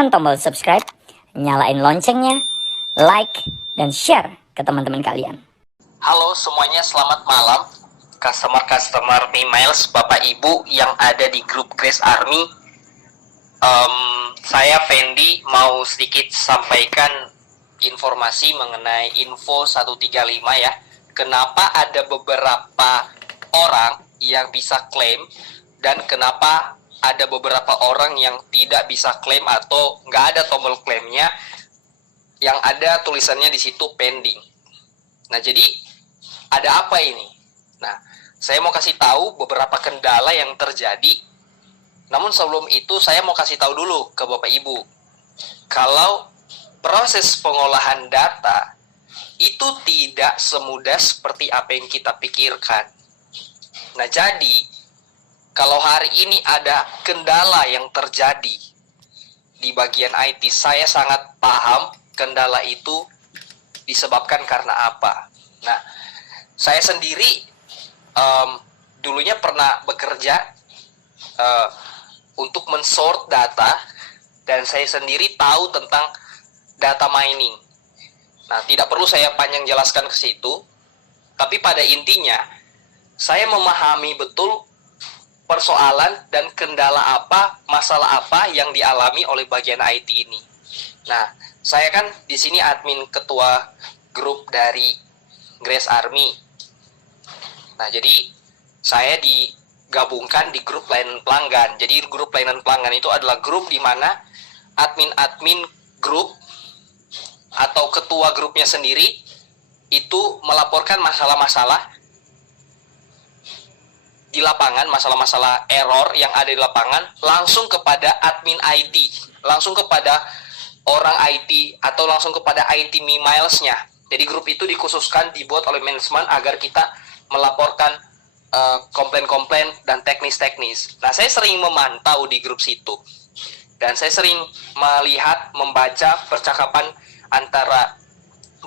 tekan tombol subscribe, nyalain loncengnya, like, dan share ke teman-teman kalian. Halo semuanya, selamat malam customer Miles, Bapak Ibu yang ada di grup Grace Army. Saya Fendi mau sedikit sampaikan informasi mengenai info 135 ya. Kenapa ada beberapa orang yang bisa klaim dan kenapa ada beberapa orang yang tidak bisa klaim atau nggak ada tombol klaimnya, yang ada tulisannya di situ pending. Nah, jadi ada apa ini? Nah, saya mau kasih tahu beberapa kendala yang terjadi. Namun sebelum itu saya mau kasih tahu dulu ke Bapak Ibu, kalau proses pengolahan data itu tidak semudah seperti apa yang kita pikirkan. Nah, jadi kalau hari ini ada kendala yang terjadi di bagian IT, saya sangat paham kendala itu disebabkan karena apa. Nah, saya sendiri dulunya pernah bekerja untuk mensort data, dan saya sendiri tahu tentang data mining. Nah, tidak perlu saya panjang jelaskan ke situ, tapi pada intinya saya memahami betul persoalan dan kendala apa, masalah apa yang dialami oleh bagian IT ini. Nah, saya kan di sini admin ketua grup dari Grace Army. Nah, jadi saya digabungkan di grup layanan pelanggan. Jadi grup layanan pelanggan itu adalah grup di mana admin grup atau ketua grupnya sendiri itu melaporkan masalah-masalah di lapangan, masalah-masalah error yang ada di lapangan langsung kepada admin IT, langsung kepada orang IT atau langsung kepada IT Miles-nya. Jadi grup itu dikhususkan dibuat oleh manajemen agar kita melaporkan komplain-komplain dan teknis-teknis. Nah, saya sering memantau di grup situ, dan saya sering melihat, membaca percakapan antara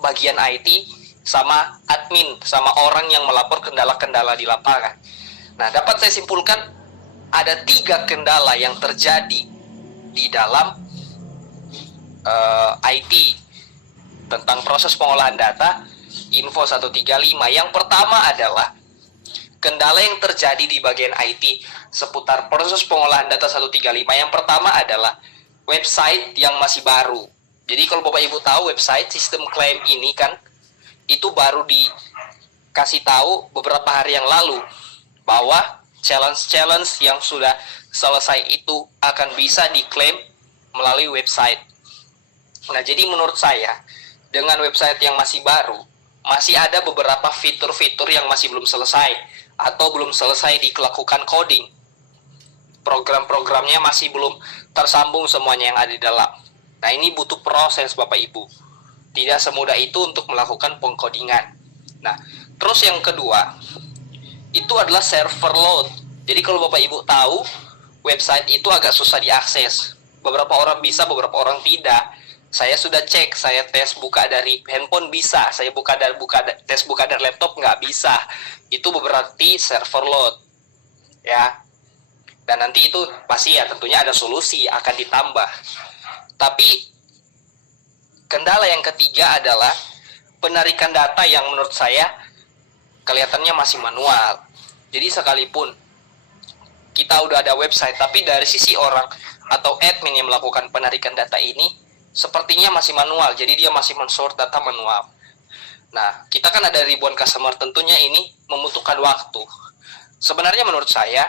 bagian IT sama admin, sama orang yang melapor kendala-kendala di lapangan. Nah, dapat saya simpulkan ada 3 kendala yang terjadi di dalam IT tentang proses pengolahan data info 135. Yang pertama adalah kendala yang terjadi di bagian IT seputar proses pengolahan data 135. Yang pertama adalah website yang masih baru. Jadi kalau Bapak Ibu tahu, website sistem klaim ini kan itu baru dikasih tahu beberapa hari yang lalu bahwa challenge yang sudah selesai itu akan bisa diklaim melalui website. Nah, jadi menurut saya dengan website yang masih baru, masih ada beberapa fitur-fitur yang masih belum selesai atau belum selesai dilakukan coding. Program-programnya masih belum tersambung semuanya yang ada di dalam. Nah, ini butuh proses Bapak Ibu. Tidak semudah itu untuk melakukan pengkodingan. Nah, terus yang kedua, itu adalah server load. Jadi kalau Bapak Ibu tahu, website itu agak susah diakses. Beberapa orang bisa, beberapa orang tidak. Saya sudah cek, saya tes buka dari handphone bisa, saya tes buka dari laptop nggak bisa. Itu berarti server load, ya. Dan nanti itu pasti ya tentunya ada solusi akan ditambah. Tapi kendala yang ketiga adalah penarikan data yang menurut saya kelihatannya masih manual. Jadi sekalipun kita udah ada website, tapi dari sisi orang atau admin yang melakukan penarikan data ini sepertinya masih manual. Jadi dia masih mensort data manual. Nah, kita kan ada ribuan customer, tentunya ini membutuhkan waktu. Sebenarnya menurut saya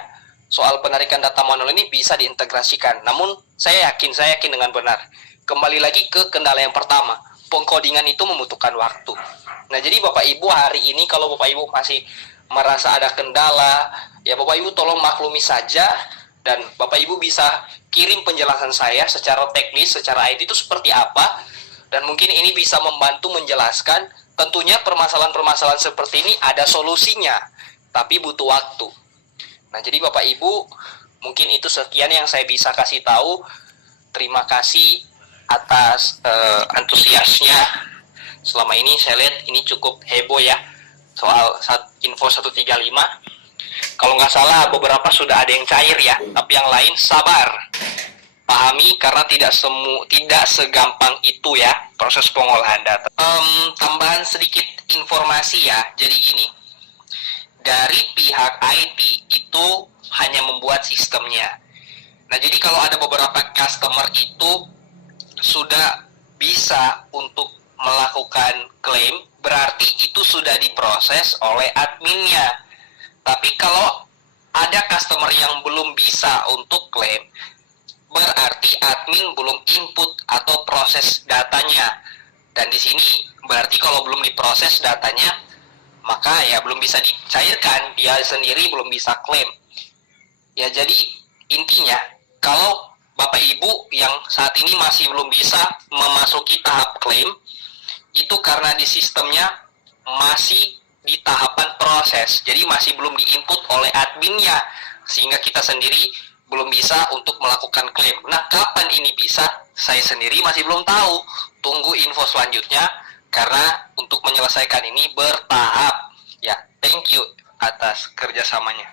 soal penarikan data manual ini bisa diintegrasikan. Namun saya yakin dengan benar. Kembali lagi ke kendala yang pertama, pengkodingan itu membutuhkan waktu. Nah, jadi Bapak Ibu hari ini kalau Bapak Ibu masih merasa ada kendala, ya Bapak Ibu tolong maklumi saja, dan Bapak Ibu bisa kirim penjelasan saya secara teknis, secara IT itu seperti apa, dan mungkin ini bisa membantu menjelaskan. Tentunya permasalahan-permasalahan seperti ini ada solusinya, tapi butuh waktu. Nah, jadi Bapak Ibu, mungkin itu sekian yang saya bisa kasih tahu. Terima kasih atas antusiasnya. Selama ini saya lihat ini cukup heboh ya soal info 135. Kalau nggak salah beberapa sudah ada yang cair ya, tapi yang lain sabar. pahami karena tidak segampang itu ya proses pengolahan data. Tambahan sedikit informasi ya. Jadi gini, dari pihak IT itu hanya membuat sistemnya. Nah, jadi kalau ada beberapa customer itu sudah bisa untuk melakukan klaim, berarti itu sudah diproses oleh adminnya. Tapi kalau ada customer yang belum bisa untuk klaim, berarti admin belum input atau proses datanya. Dan di sini berarti kalau belum diproses datanya, maka ya belum bisa dicairkan, dia sendiri belum bisa klaim. Ya, jadi intinya kalau Bapak Ibu yang saat ini masih belum bisa memasuki tahap klaim, itu karena di sistemnya masih di tahapan proses, jadi masih belum diinput oleh adminnya, sehingga kita sendiri belum bisa untuk melakukan klaim. Nah, kapan ini bisa? Saya sendiri masih belum tahu. Tunggu info selanjutnya, karena untuk menyelesaikan ini bertahap. Ya, thank you atas kerjasamanya.